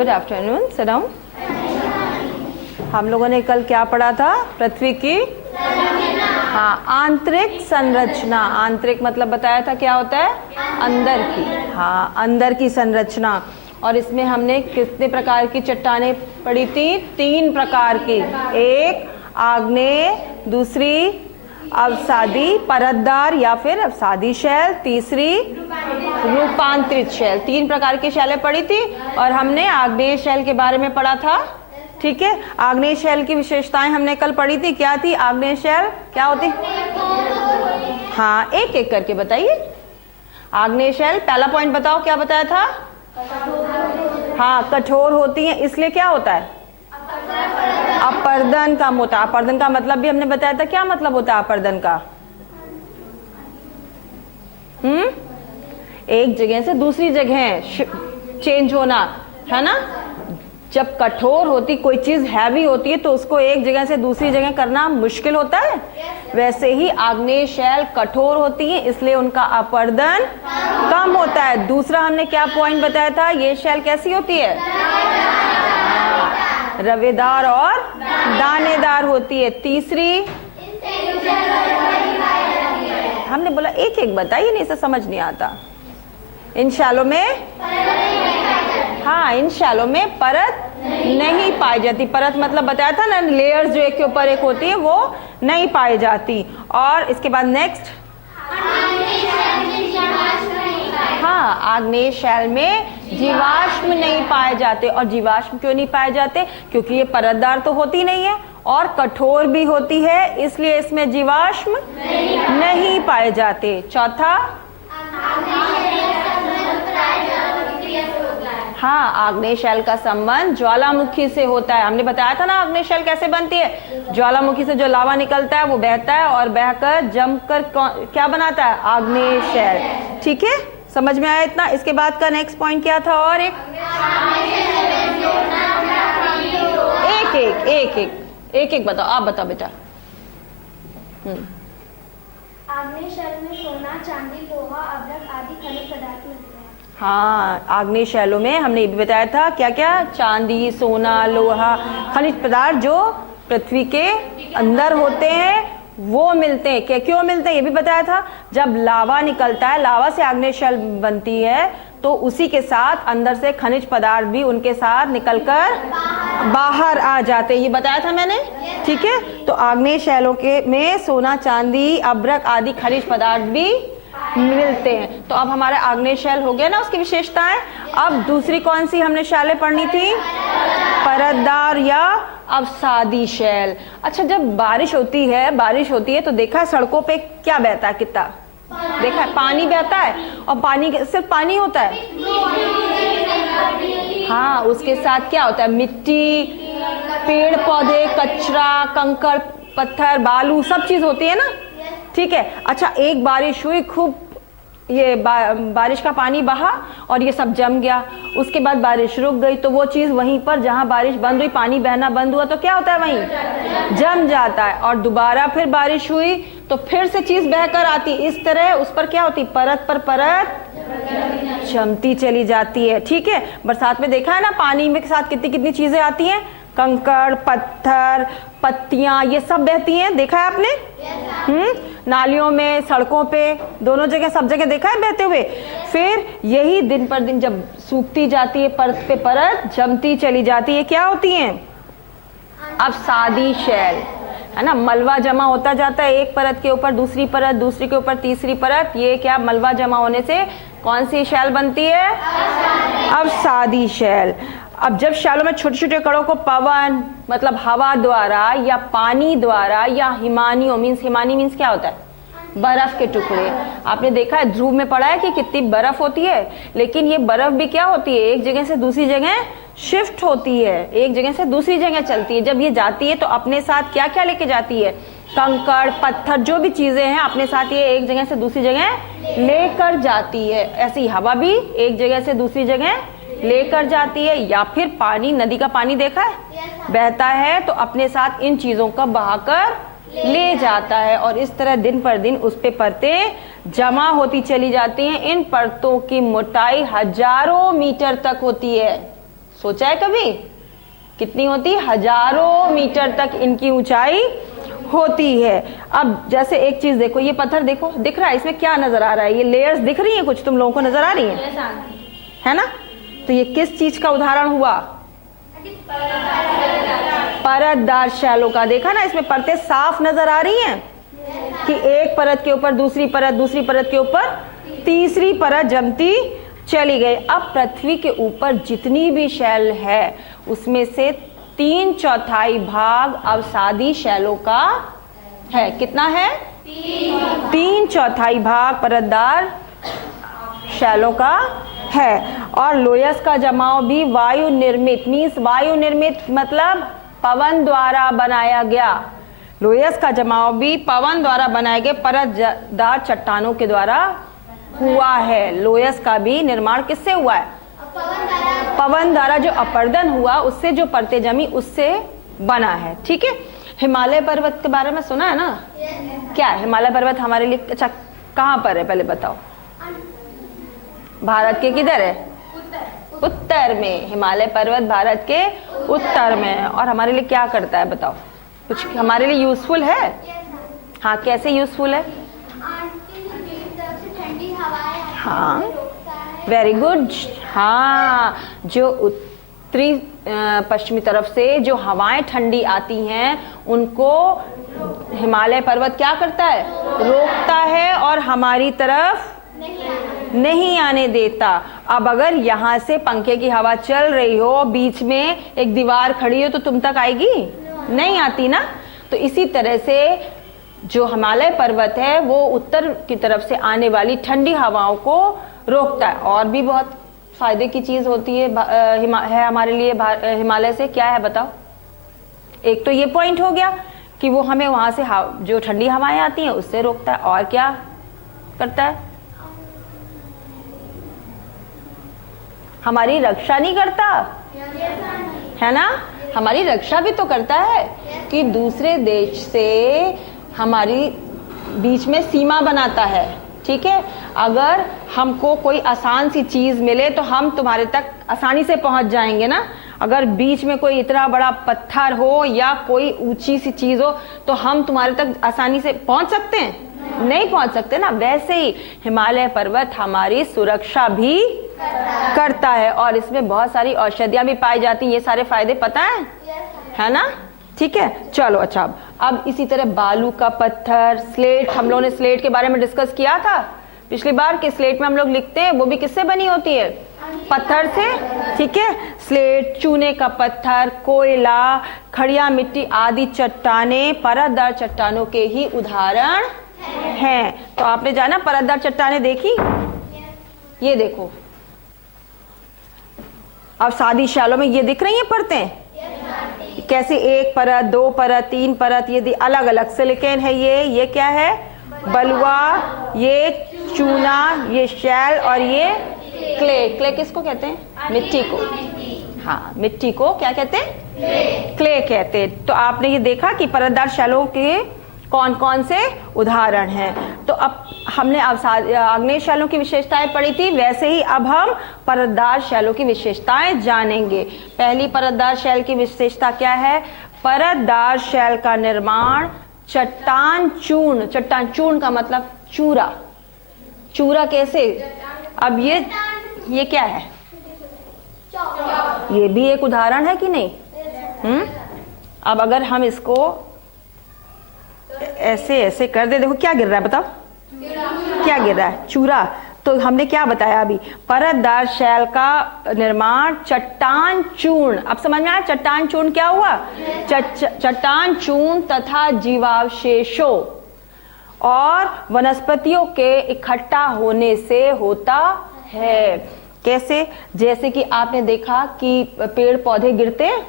Good afternoon, sit down. हम लोगों ने कल क्या पढ़ा था? पृथ्वी की हाँ आंतरिक संरचना। आंतरिक मतलब बताया था क्या होता है? अंदर की। हाँ, अंदर की संरचना। और इसमें हमने कितने प्रकार की चट्टानें पढ़ी थी? 3 प्रकार की। एक आग्नेय, दूसरी अवसादी परतदार या फिर अवसादी शैल, तीसरी रूपांतरित शैल। 3 प्रकार की शैलें पढ़ी थी और हमने आग्नेय शैल के बारे में पढ़ा था। ठीक है, आग्नेय शैल की विशेषताएं हमने कल पढ़ी थी। क्या थी आग्नेय शैल? क्या होती? हाँ, एक एक करके बताइए। आग्नेय शैल पहला पॉइंट बताओ, क्या बताया था? हाँ, कठोर होती है, इसलिए क्या होता है? अपर्दन कम होता है। अपर्दन का मतलब भी हमने बताया था। क्या मतलब होता है अपर्दन का? एक जगह से दूसरी जगह चेंज होना, है ना। जब कठोर होती कोई चीज हैवी होती है तो उसको एक जगह से दूसरी जगह करना मुश्किल होता है। वैसे ही आग्नेय शैल कठोर होती है, इसलिए उनका अपर्दन कम होता है। दूसरा हमने क्या पॉइंट बताया था? ये शैल कैसी होती है? रवेदार और दानेदार होती है। तीसरी हमने बोला एक एक बताइए, नहीं से समझ नहीं आता। इन शैलों में हाँ, इन शैलों में परत नहीं पाई जाती। परत मतलब बताया था ना, लेयर्स जो एक के ऊपर एक होती है वो नहीं पाई जाती। और इसके बाद नेक्स्ट, हाँ, आग्नेय शैल में जीवाश्म नहीं पाए जाते। और जीवाश्म क्यों नहीं पाए जाते? क्योंकि ये परतदार तो होती नहीं है और कठोर भी होती है, इसलिए इसमें जीवाश्म नहीं पाए जाते। चौथा, हाँ, आग्नेय शैल का संबंध ज्वालामुखी से होता है। हमने बताया था ना आग्नेय शैल कैसे बनती है। ज्वालामुखी से जो लावा निकलता है वो बहता है और बहकर जमकर क्या बनाता है? आग्नेय शैल। ठीक है, समझ में आया इतना? इसके बाद का नेक्स्ट पॉइंट क्या था? और एक एक बताओ। आप बताओ बेटा। आग्नेय शैल में सोना, चांदी, लोहा, अभ्रक आदि खनिज पदार्थ मिलते हैं। हाँ, आग्नेय शैलों में हमने ये भी बताया था क्या क्या? चांदी, सोना, लोहा, खनिज पदार्थ जो पृथ्वी के अंदर होते हैं वो मिलते हैं। क्या क्यों मिलते हैं ये भी बताया था। जब लावा निकलता है, लावा से आग्नेय शैल बनती है, तो उसी के साथ अंदर से खनिज पदार्थ भी उनके साथ निकलकर बाहर आ जाते हैं, ये बताया था मैंने। ठीक है, तो आग्नेय शैलों के में सोना, चांदी, अभ्रक आदि खनिज पदार्थ भी मिलते हैं। तो अब हमारा आग्नेय शैल हो गया ना उसकी विशेषताएं। अब दूसरी कौन सी हमने शैलें पढ़नी थी? परतदार या अवसादी शैल। अच्छा, जब बारिश होती है तो देखा है सड़कों पे क्या बहता है? कितना देखा है? पानी बहता है। और पानी सिर्फ पानी होता है? हाँ, उसके साथ क्या होता है? मिट्टी, पेड़ पौधे, कचरा, कंकड़, पत्थर, बालू, सब चीज होती है ना। ठीक है, अच्छा, एक बारिश हुई, खूब ये बारिश का पानी बहा और ये सब जम गया। उसके बाद बारिश रुक गई तो वो चीज वहीं पर जहां बारिश बंद हुई, पानी बहना बंद हुआ तो क्या होता है? वहीं जम जाता है। और दोबारा फिर बारिश हुई तो फिर से चीज बहकर आती। इस तरह उस पर क्या होती? परत पर परत जमती चली जाती है। ठीक है, बरसात में देखा है ना, पानी में के साथ कितनी कितनी चीजें आती हैं। कंकड़, पत्थर, पत्तियां, ये सब बहती हैं। देखा है आपने? नालियों में, सड़कों पे, दोनों जगह, सब जगह देखा है बहते हुए। फिर यही दिन पर दिन जब सूखती जाती है, परत पे परत जमती चली जाती है, क्या होती हैं? अवसादी शैल, है ना। मलबा जमा होता जाता है, एक परत के ऊपर दूसरी परत, दूसरी के ऊपर तीसरी परत। ये क्या मलबा जमा होने से कौन सी शैल बनती है? अवसादी शैल। अब जब शैलों में छोटे छोटे कणों को पवन मतलब हवा द्वारा या पानी द्वारा या हिमानियों हिमानी मीन्स क्या होता है? बर्फ के टुकड़े। आपने देखा है ध्रुव में पढ़ा है कि कितनी बर्फ होती है, लेकिन ये बर्फ भी क्या होती है? एक जगह से दूसरी जगह शिफ्ट होती है, एक जगह से दूसरी जगह चलती है। जब ये जाती है तो अपने साथ क्या क्या लेके जाती है? कंकड़, पत्थर, जो भी चीजें हैं अपने साथ ये एक जगह से दूसरी जगह लेकर जाती है। ऐसी हवा भी एक जगह से दूसरी जगह लेकर जाती है। या फिर पानी, नदी का पानी देखा है? बहता है तो अपने साथ इन चीजों का बहाकर ले जाता है और इस तरह दिन पर दिन उस पे परतें जमा होती चली जाती हैं। इन परतों की मोटाई हजारों मीटर तक होती है। सोचा है कभी? कितनी होती? हजारों मीटर तक इनकी ऊंचाई होती है। अब जैसे एक चीज देखो, ये पत्थर देखो, दिख रहा है इसमें क्या नजर आ रहा है? ये लेयर्स दिख रही हैं कुछ तुम लोगों को नजर आ रही हैं, है ना? तो ये किस चीज का उदाहरण हुआ? परतदार शैलो का। देखा ना, इसमें परतें साफ नजर आ रही हैं कि एक परत के ऊपर दूसरी परत, दूसरी परत के ऊपर तीसरी परत जमती चली गई। अब पृथ्वी के ऊपर जितनी भी शैल है उसमें से 3/4 भाग अवसादी शैलों का है। कितना है? 3/4 भाग परतदार शैलों का है। और लोयस का जमाव भी वायु निर्मित, मीन्स वायु निर्मित मतलब पवन द्वारा बनाया गया। लोयस का जमाव भी पवन द्वारा बनाए गए परतदार चट्टानों के द्वारा हुआ है। लोयस का भी निर्माण किससे हुआ है? पवन द्वारा जो अपर्दन हुआ उससे जो परतें जमी उससे बना है। ठीक है। हिमालय पर्वत के बारे में सुना है ना? क्या है हिमालय पर्वत हमारे लिए? अच्छा, कहाँ पर है पहले बताओ? भारत के किधर है? उत्तर में। हिमालय पर्वत भारत के उत्तर में है। और हमारे लिए क्या करता है बताओ? कुछ हमारे लिए यूजफुल है? हाँ, कैसे यूजफुल है? हाँ, वेरी गुड। हाँ, जो उत्तरी पश्चिमी तरफ से जो हवाएं ठंडी आती हैं उनको हिमालय पर्वत क्या करता है? रोकता है और हमारी तरफ नहीं आने देता। अब अगर यहाँ से पंखे की हवा चल रही हो, बीच में एक दीवार खड़ी हो, तो तुम तक आएगी? नहीं आती ना। तो इसी तरह से जो हिमालय पर्वत है वो उत्तर की तरफ से आने वाली ठंडी हवाओं को रोकता है। और भी बहुत फायदे की चीज होती है हमारे लिए हिमालय से। क्या है बताओ? एक तो ये पॉइंट हो गया कि वो हमें वहां से जो ठंडी हवाएं आती हैं उससे रोकता है। और क्या करता है? हमारी रक्षा नहीं करता है ना? हमारी रक्षा भी तो करता है कि दूसरे देश से हमारी बीच में सीमा बनाता है। ठीक है। अगर हमको कोई आसान सी चीज मिले तो हम तुम्हारे तक आसानी से पहुंच जाएंगे ना। अगर बीच में कोई इतना बड़ा पत्थर हो या कोई ऊंची सी चीज हो तो हम तुम्हारे तक आसानी से पहुंच सकते हैं? नहीं पहुंच सकते ना। वैसे ही हिमालय पर्वत हमारी सुरक्षा भी करता है और इसमें बहुत सारी औषधियां भी पाई जाती हैं। ये सारे फायदे पता है ना? ठीक है, चलो। अच्छा, अब इसी तरह बालू का पत्थर, स्लेट, हम लोगों ने स्लेट के बारे में डिस्कस किया था पिछली बार कि स्लेट में हम लोग लिखते हैं वो भी किससे बनी होती है? पत्थर से। ठीक है। स्लेट, चूने का पत्थर, कोयला, खड़िया मिट्टी आदि चट्टानें परतदार चट्टानों के ही उदाहरण हैं। तो आपने जाना परतदार चट्टानें देखी? ये देखो, अब सादी शैलों में ये दिख रही हैं परतें कैसे? एक परत, 2 परत, 3 परत, ये अलग अलग। सिलिकॉन है ये क्या है? बलुआ, ये चूना, ये शैल और ये क्ले। क्ले किसको कहते हैं? मिट्टी को। हाँ, मिट्टी को क्या कहते हैं? क्ले कहते हैं। तो आपने ये देखा कि परतदार शैलों के कौन कौन से उदाहरण हैं। तो अब हमने आग्नेय शैलों की विशेषताएं पढ़ी थी, वैसे ही अब हम परतदार शैलों की विशेषताएं जानेंगे। पहली परतदार शैल की विशेषता क्या है? परतदार शैल का निर्माण चट्टान चूर्ण। चट्टान चूर्ण का मतलब चूरा। चूरा कैसे? अब ये क्या है? ये भी एक उदाहरण है कि नहीं? अब अगर हम इसको ऐसे ऐसे कर दे, देखो क्या गिर रहा है बताओ? क्या गिर रहा है? चूरा। तो हमने क्या बताया अभी? परतदार शैल का निर्माण चट्टान चूर्ण। अब समझ में आया चट्टान चूर्ण क्या हुआ? चट्टान चूर्ण तथा जीवावशेषों और वनस्पतियों के इकट्ठा होने से होता है। कैसे? जैसे कि आपने देखा कि पेड़ पौधे गिरते हैं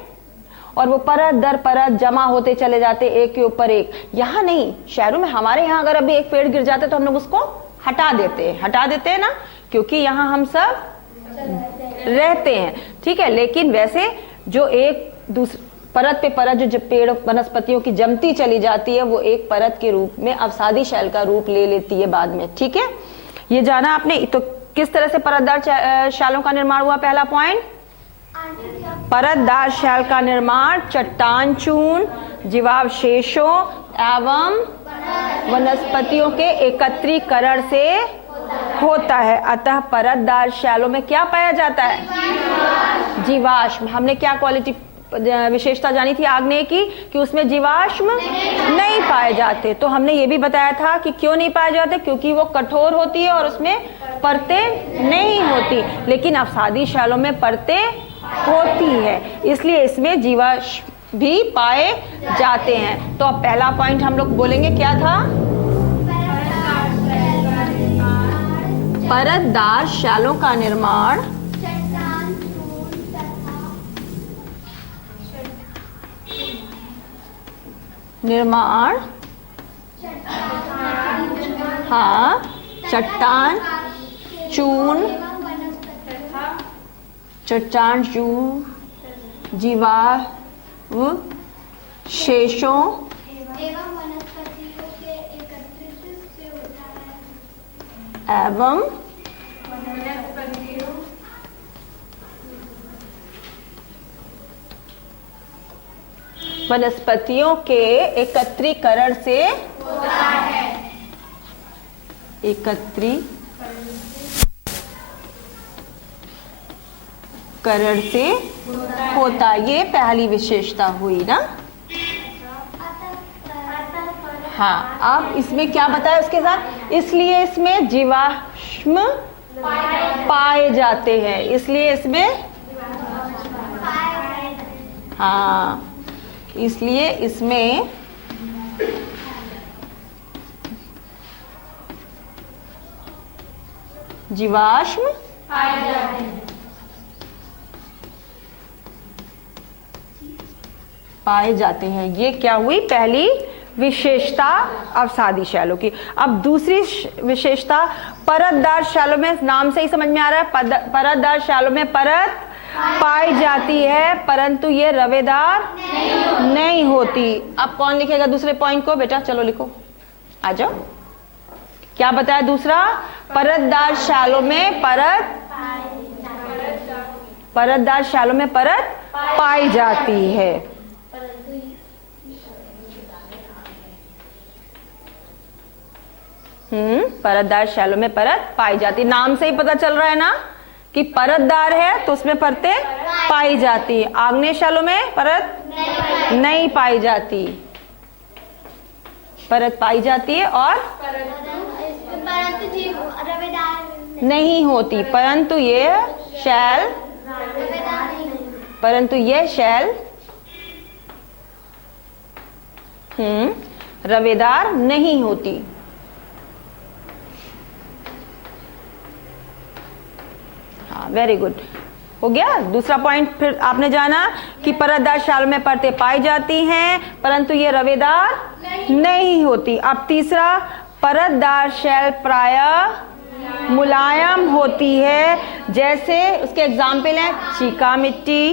और वो परत दर परत जमा होते चले जाते एक के ऊपर एक। यहाँ नहीं, शहरों में, हमारे यहाँ अगर अभी एक पेड़ गिर जाता है तो हम लोग उसको हटा देते हैं ना, क्योंकि यहाँ हम सब रहते हैं। ठीक है। लेकिन वैसे जो एक दूसरी परत पे परत जो पेड़ वनस्पतियों की जमती चली जाती है वो एक परत के रूप में अवसादी शैल का रूप ले लेती है बाद में। ठीक है, ये जाना आपने। तो किस तरह से परतदार शैलों का निर्माण हुआ? पहला पॉइंट, परतदार शैल का निर्माण चट्टान चूर्ण जीवावशेषों एवं वनस्पतियों के एकत्रीकरण से होता है। अतः परतदार शैलों में क्या पाया जाता है? जीवाश्म। हमने क्या क्वालिटी विशेषता जानी थी आग्नेय की कि उसमें जीवाश्म नहीं पाए जाते। तो हमने ये भी बताया था कि क्यों नहीं पाए जाते, क्योंकि वो कठोर होती है और उसमें परतें नहीं होती। लेकिन अवसादी शैलों में परतें होती है, इसलिए इसमें जीवाश्म भी पाए जाते हैं। तो अब पहला पॉइंट हम लोग बोलेंगे क्या था? परतदार शैलों का निर्माण हाँ, चट्टान चूर्ण जीवावशेषों एवं वनस्पतियों के एकत्रीकरण से होता है। एकत्रीकरण से होता, ये पहली विशेषता हुई ना। हाँ, अब इसमें क्या बताया उसके साथ? इसलिए इसमें जीवाश्म पाए जाते हैं, इसलिए इसमें हाँ, इसलिए इसमें जीवाश्म पाए जाते हैं। ये क्या हुई? पहली विशेषता अवसादी शैलों की। अब दूसरी विशेषता परतदार शैलों में, नाम से ही समझ में आ रहा है, परतदार शैलों में परत पाई जाती है परंतु ये रवेदार नहीं होती। अब कौन लिखेगा दूसरे पॉइंट को? बेटा चलो लिखो, आ जाओ। क्या बताया दूसरा? परतदार शैलों में परतदार शैलों में परत पाई जाती है। परतदार शैलों में परत पाई जाती। नाम से ही पता चल रहा है ना कि परतदार है तो उसमें परतें पाई जाती। आग्नेय शैलों में परत नहीं पाई जाती, परत पाई जाती है और नहीं होती। परंतु ये शैल रवेदार नहीं होती। हाँ, वेरी गुड, हो गया। दूसरा पॉइंट फिर आपने जाना कि परतदार शैल में परतें पाई जाती हैं परंतु ये रवेदार नहीं होती। अब तीसरा, परतदार शैल प्रायः मुलायम होती है, जैसे उसके एग्जाम्पल हैं चीका मिट्टी,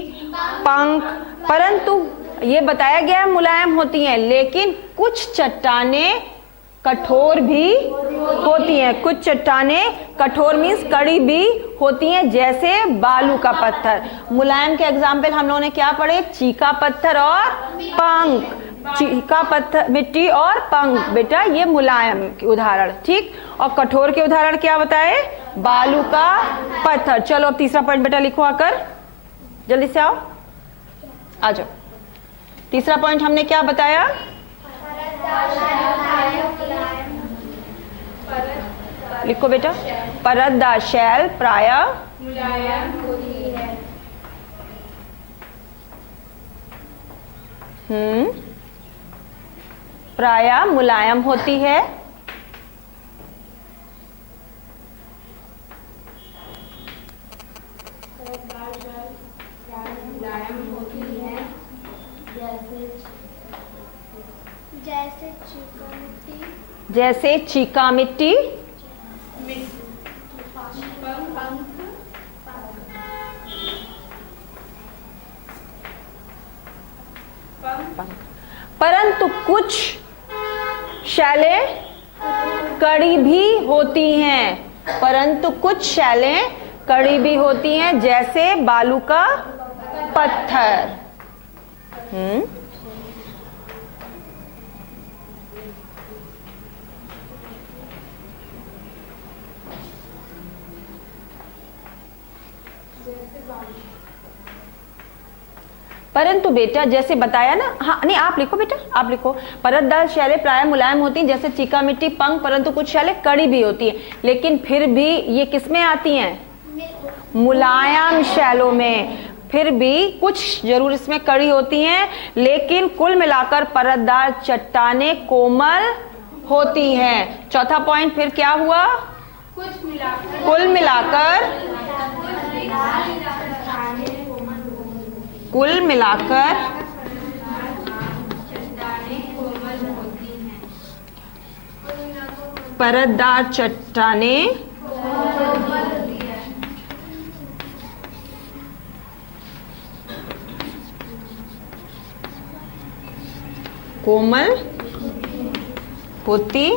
पंख। परंतु ये बताया गया है मुलायम होती हैं, लेकिन कुछ चट्टानें कठोर भी होती हैं। कुछ चट्टानें कठोर मीन्स कड़ी भी होती हैं, जैसे बालू का पत्थर। मुलायम के एग्जाम्पल हम लोगों ने क्या पढ़े? चीका पत्थर और पंख। चीका पत्थर मिट्टी और पंख, बेटा ये मुलायम के उदाहरण, ठीक। और कठोर के उदाहरण क्या बताए? बालू का पत्थर। चलो अब तीसरा पॉइंट बेटा लिखो आकर, जल्दी से आओ, आ जाओ। तीसरा पॉइंट हमने क्या बताया? लिखो बेटा, परतदार शैल प्रायः मुलायम होती है। प्रायः मुलायम होती है। जैसे चीका मिट्टी, परंतु कुछ शैलें कड़ी भी होती हैं, परंतु कुछ शैलें कड़ी भी होती हैं, जैसे बालू का पत्थर। परंतु बेटा जैसे बताया ना, हाँ नहीं आप लिखो बेटा, आप लिखो। परतदार शैलें प्राय मुलायम होती हैं जैसे चीका मिट्टी, पंख, परंतु कुछ शैलें कड़ी भी होती हैं। लेकिन फिर भी ये किसमें आती हैं? मुलायम शैलों में। फिर भी कुछ जरूर इसमें कड़ी होती हैं, लेकिन कुल मिलाकर परतदार चट्टानें कोमल होती हैं। चौथा पॉइंट फिर क्या हुआ? कुल मिलाकर परतदार चट्टानें कोमल होती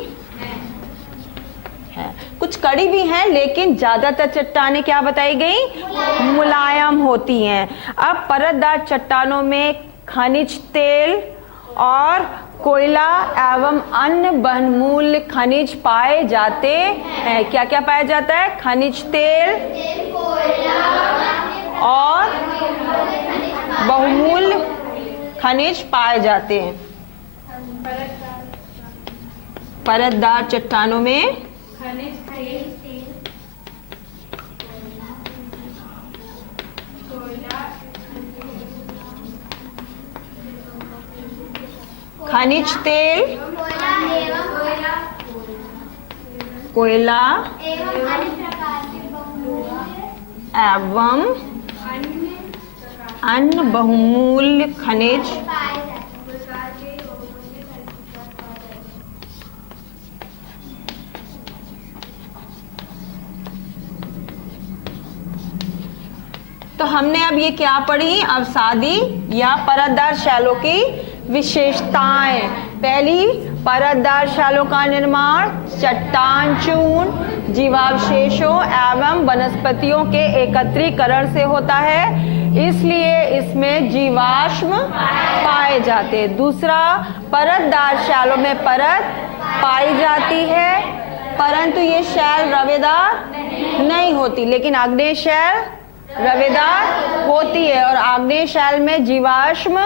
है। कुछ कड़ी भी हैं, लेकिन ज्यादातर चट्टानें क्या बताई गई? मुलायम होती हैं। अब परतदार चट्टानों में खनिज तेल और कोयला एवं अन्य बहुमूल्य खनिज पाए जाते हैं। क्या क्या पाया जाता है? खनिज तेल और बहुमूल्य खनिज पाए जाते हैं। परतदार चट्टानों में खनिज तेल, कोयला एवं अन्य बहुमूल्य खनिज तो हमने अब ये क्या पढ़ी? अवसादी या परतदार शैलों की विशेषताएं। पहली, परतदार शैलों का निर्माण चट्टान चूर्ण, जीवावशेषों एवं वनस्पतियों के एकत्रीकरण से होता है, इसलिए इसमें जीवाश्म पाए जाते हैं। दूसरा, परतदार शैलों में परत पाई जाती है, परंतु ये शैल रवेदार नहीं होती, लेकिन आग्नेय शैल रवेदार होती है और आग्नेय शैल में जीवाश्म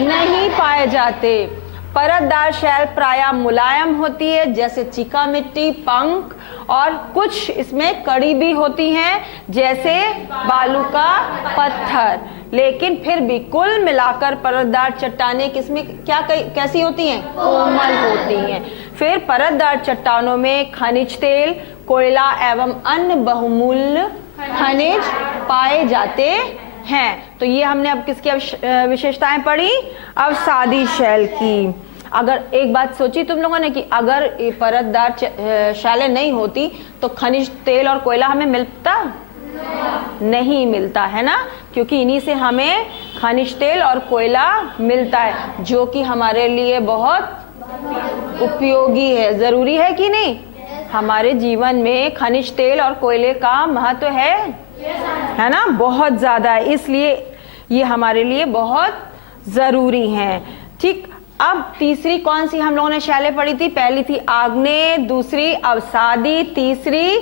नहीं पाए जाते। परतदार शैल प्रायः मुलायम होती है जैसे चीका मिट्टी, पंख, और कुछ इसमें कड़ी भी होती हैं जैसे बालू का पत्थर। लेकिन फिर भी कुल मिलाकर परतदार चट्टानें किसमें कैसी होती हैं? कोमल होती हैं। फिर परतदार चट्टानों में खनिज तेल, कोयला एवं अन्य बहुमूल्य खनिज पाए जाते हैं। तो ये हमने अब किसकी विशेषताएं पढ़ी? अवसादी शैल की। अगर एक बात सोची तुम लोगों ने कि अगर परतदार शैलें नहीं होती तो खनिज तेल और कोयला हमें मिलता नहीं मिलता, है ना, क्योंकि इन्हीं से हमें खनिज तेल और कोयला मिलता है, जो कि हमारे लिए बहुत उपयोगी है। जरूरी है कि नहीं? हमारे जीवन में खनिज तेल और कोयले का महत्व है ना, बहुत ज्यादा है, इसलिए ये हमारे लिए बहुत जरूरी है। ठीक, अब तीसरी कौन सी हम लोगों ने शैलें पढ़ी थी? पहली थी आग्नेय, दूसरी अवसादी, तीसरी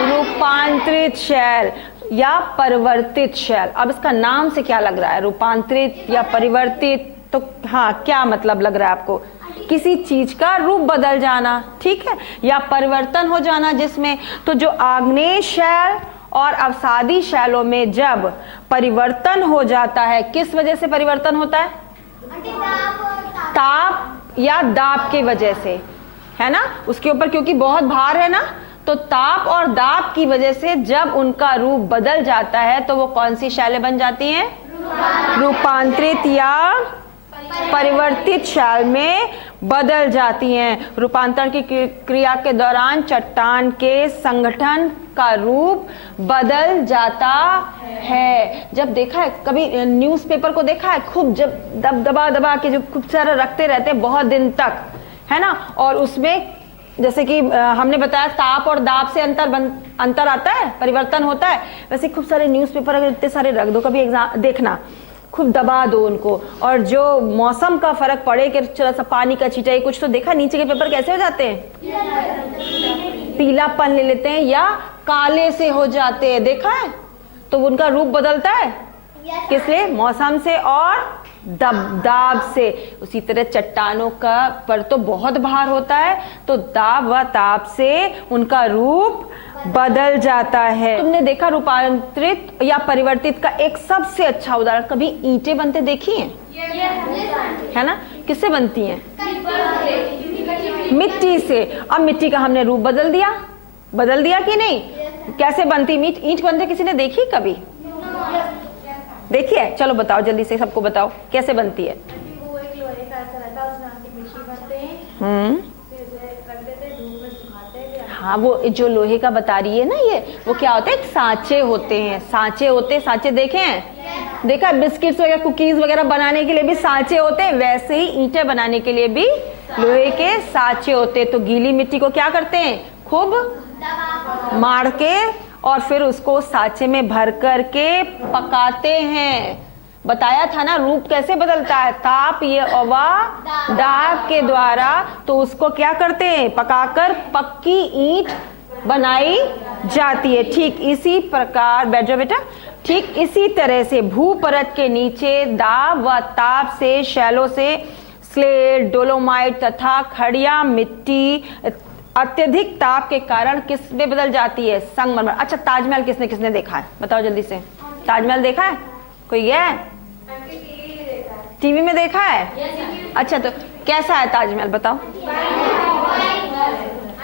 रूपांतरित शैल या परिवर्तित शैल। अब इसका नाम से क्या लग रहा है? रूपांतरित या परिवर्तित, तो हाँ, क्या मतलब लग रहा है आपको? किसी चीज का रूप बदल जाना, ठीक है, या परिवर्तन हो जाना जिसमें। तो जो आग्नेय शैल और अवसादी शैलों में जब परिवर्तन हो जाता है, किस वजह से परिवर्तन होता है? ताप या दाब की वजह से, है ना, उसके ऊपर क्योंकि बहुत भार है ना, तो ताप और दाब की वजह से जब उनका रूप बदल जाता है तो वो कौन सी शैलें बन जाती हैं? रूपांतरित या परिवर्तित शैल में बदल जाती हैं। रूपांतरण की क्रिया के दौरान चट्टान के संगठन का रूप बदल जाता है। जब देखा है कभी न्यूज़पेपर को, देखा है खूब जब दबा के जो खूब सारा रखते रहते हैं बहुत दिन तक, है ना, और उसमें जैसे कि हमने बताया ताप और दाब से अंतर अंतर आता है, परिवर्तन होता है। वैसे खूब सारे न्यूज़पेपर अगर इतने सारे रख दो, कभी एग्जाम देखना, खूब दबा दो उनको, और जो मौसम का फर्क पड़े कि थोड़ा सा पानी का छींटा कुछ, तो देखा नीचे के पेपर कैसे हो जाते हैं, पीलापन ले लेते हैं या काले से हो जाते हैं, देखा है। तो उनका रूप बदलता है किसलिए, मौसम से और दाब से। उसी तरह चट्टानों का पर तो बहुत भार होता है, तो दाब व ताप से उनका रूप बदल जाता है। तुमने देखा रूपांतरित या परिवर्तित का एक सबसे अच्छा उदाहरण, कभी ईंटें बनते देखी हैं? है ना, किससे बनती हैं? मिट्टी से। अब मिट्टी का हमने रूप बदल दिया कि नहीं? कैसे बनती ईंट बनते किसी ने देखी कभी? देखी है? चलो बताओ जल्दी से, सबको बताओ कैसे बनती है। वो एक लोहे का ऐसा रहता है, उसमें आके मिट्टी भरते हैं, फिर उसे रख देते हैं, धूप में सुखाते हैं। हाँ, वो जो लोहे का बता रही है ना ये, वो क्या होता है, सांचे होते हैं। सांचे देखे हैं? देखा, बिस्किट्स वगैरह कुकीज वगैरह बनाने के लिए भी सांचे होते हैं, वैसे ही ईंटें बनाने के लिए भी लोहे के सांचे होते हैं। तो गीली मिट्टी को क्या करते हैं, खूब मार के और फिर उसको सांचे में भर करके पकाते हैं। बताया था ना रूप कैसे बदलता है, ताप ये अवा दाब के द्वारा। तो उसको क्या करते हैं, पकाकर पक्की ईंट बनाई जाती है। ठीक इसी प्रकार, बैठ जाओ बेटा, ठीक इसी तरह से भू परत के नीचे दाब व ताप से शैलों से स्लेट, डोलोमाइट तथा खड़िया मिट्टी अत्यधिक ताप के कारण किस में बदल जाती है, संगमरमर। अच्छा, ताजमहल किसने किसने देखा है, बताओ जल्दी से। ताजमहल देखा है कोई? गया है? टीवी में देखा है? अच्छा, तो कैसा है ताजमहल बताओ।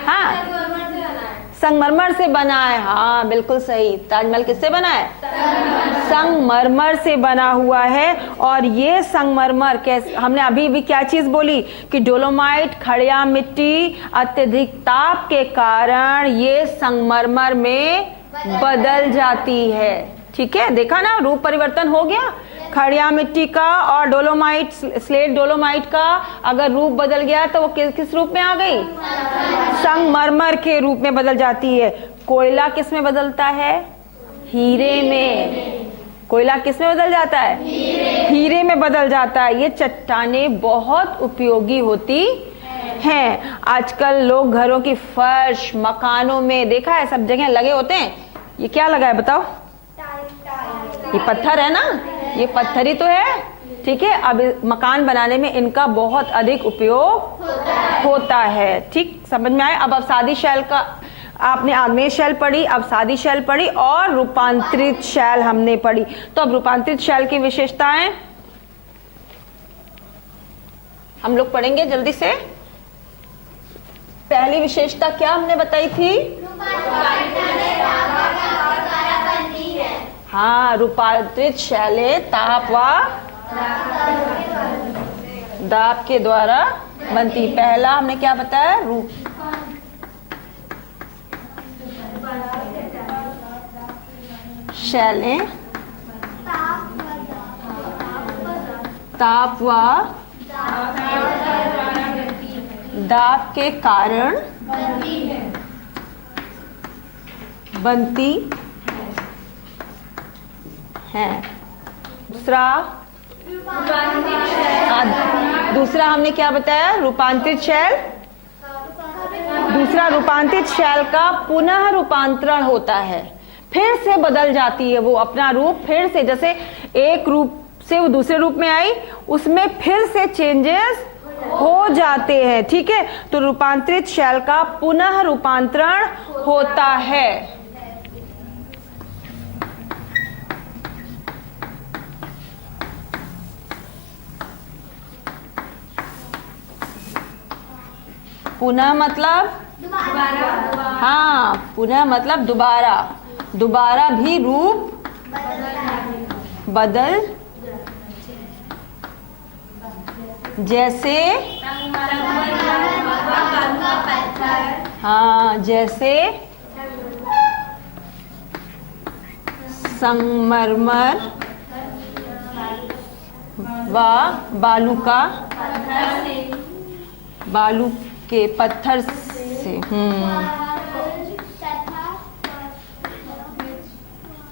हाँ, संगमरमर से बना है। हाँ बिल्कुल सही, ताजमहल किससे बना है? संगमरमर से बना हुआ है। और ये संगमरमर कैसे, हमने अभी भी क्या चीज बोली कि डोलोमाइट, खड़िया मिट्टी अत्यधिक ताप के कारण ये संगमरमर में बदल जाती है। ठीक है, देखा ना, रूप परिवर्तन हो गया। खड़िया मिट्टी का और डोलोमाइट, स्लेट डोलोमाइट का अगर रूप बदल गया तो वो किस रूप में आ गई, संगमरमर के रूप में बदल जाती है। कोयला किस में बदलता है, हीरे में। कोयला किस में बदल जाता है, हीरे में बदल जाता है। ये चट्टानें बहुत उपयोगी होती हैं। आजकल लोग घरों की फर्श, मकानों में देखा है, सब जगह लगे होते हैं। ये क्या लगा है बताओ? ये पत्थर है ना, ये पत्थर ही तो है। ठीक है, अब मकान बनाने में इनका बहुत अधिक उपयोग होता है। ठीक, समझ में आए? अब अवसादी शैल का आपने आग्नेय शैल पढ़ी, अवसादी शैल पढ़ी और रूपांतरित शैल हमने पढ़ी। तो अब रूपांतरित शैल की विशेषताएं हम लोग पढ़ेंगे जल्दी से। पहली विशेषता क्या हमने बताई थी? हाँ, रूपांतरित शैलें ताप व दाब के द्वारा बनती। पहला हमने क्या बताया? रूप शैलें ताप व दाब के कारण बनती है। दूसरा हमने क्या बताया? रूपांतरित शैल। दूसरा, रूपांतरित शैल का पुनः रूपांतरण होता है, फिर से बदल जाती है वो अपना रूप, फिर से जैसे एक रूप से वो दूसरे रूप में आई, उसमें फिर से चेंजेस हो जाते हैं। ठीक है, तो रूपांतरित शैल का पुनः रूपांतरण होता है। पुनः मतलब हाँ, पुनः मतलब दोबारा, दोबारा भी रूप बदल, जैसे हाँ, जैसे संगमरमर व बालू के पत्थर से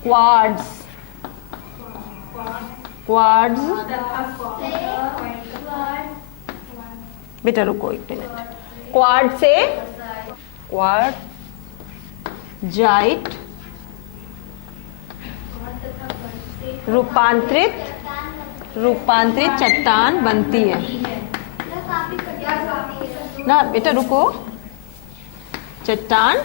क्वार्ट्ज, क्वार्ट्ज, बेटा रुको एक मिनट, क्वार्ट्ज से क्वार्टजाइट रूपांतरित चट्टान बनती है ना। बेटा रुको, चट्टान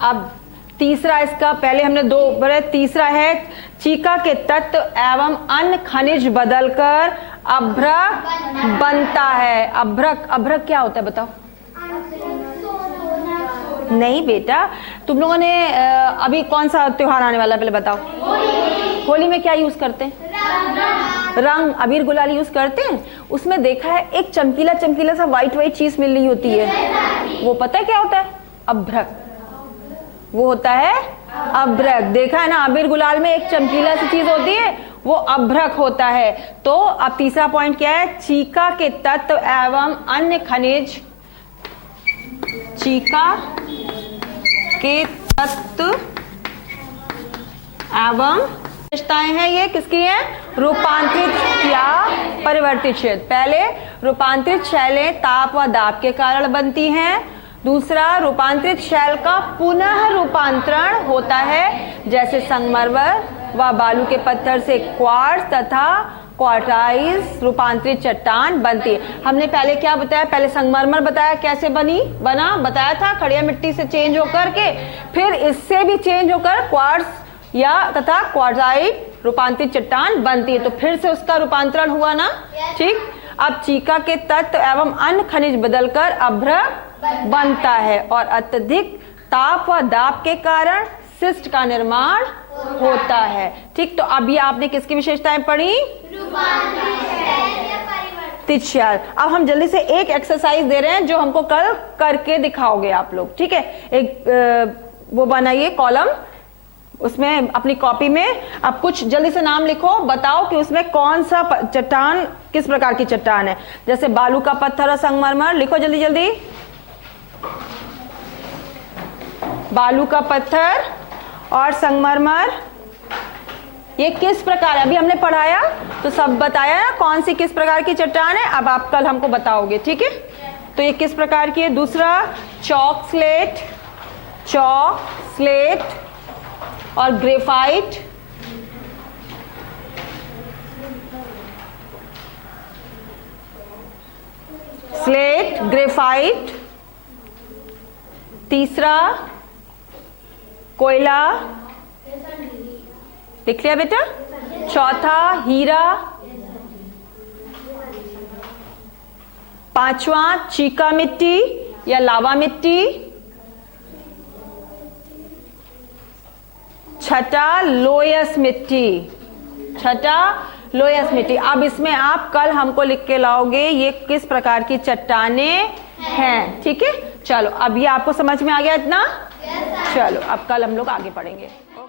अब तीसरा इसका, पहले हमने दो बड़े, तीसरा है चीका के तत्व एवं अन्य खनिज बदलकर अभ्रक बनता है। अभ्रक, अभ्रक क्या होता है बताओ? नहीं बेटा, तुम लोगों ने अभी कौन सा त्योहार आने वाला है पहले बताओ? होली में क्या यूज करते हैं? रंग, अबीर गुलाल यूज करते हैं। उसमें देखा है एक चमकीला चमकीला सा व्हाइट व्हाइट चीज मिल रही होती है, वो पता है क्या होता है? अभ्रक, वो होता है अभ्रक। देखा है ना, अबीर गुलाल में एक चमकीला सी चीज होती है, वो अभ्रक होता है। तो अब तीसरा पॉइंट क्या है? चीका के तत्व एवं अन्य खनिज, चीका के तत्व एवं विशेषताएं हैं, ये किसकी है? रूपांतरित या परिवर्तित शैल। पहले रूपांतरित शैलें ताप व दाब के कारण बनती हैं। दूसरा, रूपांतरित शैल का पुनः रूपांतरण होता है, जैसे संगमरमर व बालू के पत्थर से क्वार्ट्ज तथा क्वार्टाइज रूपांतरित चट्टान बनती है। हमने पहले क्या बताया? पहले संगमरमर बताया कैसे बना बताया था, खड़िया मिट्टी से चेंज होकर के, फिर इससे भी चेंज होकर क्वार्ट्ज या तथा क्वार्टाइट रूपांतरित चट्टान बनती है। तो फिर से उसका रूपांतरण हुआ ना, ठीक। अब चीका के तत्व एवं अन्य खनिज बदलकर अभ्रक बनता है और अत्यधिक ताप व दाब के कारण सिस्ट का निर्माण होता है, ठीक। तो अभी आपने किसकी विशेषताएं पढ़ी? रूपांतरित शैल। अब हम जल्दी से एक एक्सरसाइज दे रहे हैं जो हमको कल करके दिखाओगे आप लोग, ठीक है। एक वो बनाइए कॉलम, उसमें अपनी कॉपी में आप कुछ जल्दी से नाम लिखो, बताओ कि उसमें कौन सा चट्टान किस प्रकार की चट्टान है। जैसे बालू का पत्थर और संगमरमर, लिखो जल्दी जल्दी। बालू का पत्थर और संगमरमर ये किस प्रकार है? अभी हमने पढ़ाया तो सब बताया ना कौन सी किस प्रकार की चट्टान है। अब आप कल हमको बताओगे, ठीक है। तो ये किस प्रकार की है? दूसरा, चौक स्लेट और ग्रेफाइट, स्लेट ग्रेफाइट। तीसरा, कोयला, लिख लिया बेटा। चौथा, हीरा। पांचवा, चीका मिट्टी या लावा मिट्टी। छठा, लोयस मिट्टी। अब इसमें आप कल हमको लिख के लाओगे ये किस प्रकार की चट्टानें हैं, ठीक है। चलो, अब ये आपको समझ में आ गया इतना? चलो, अब कल हम लोग आगे पढ़ेंगे।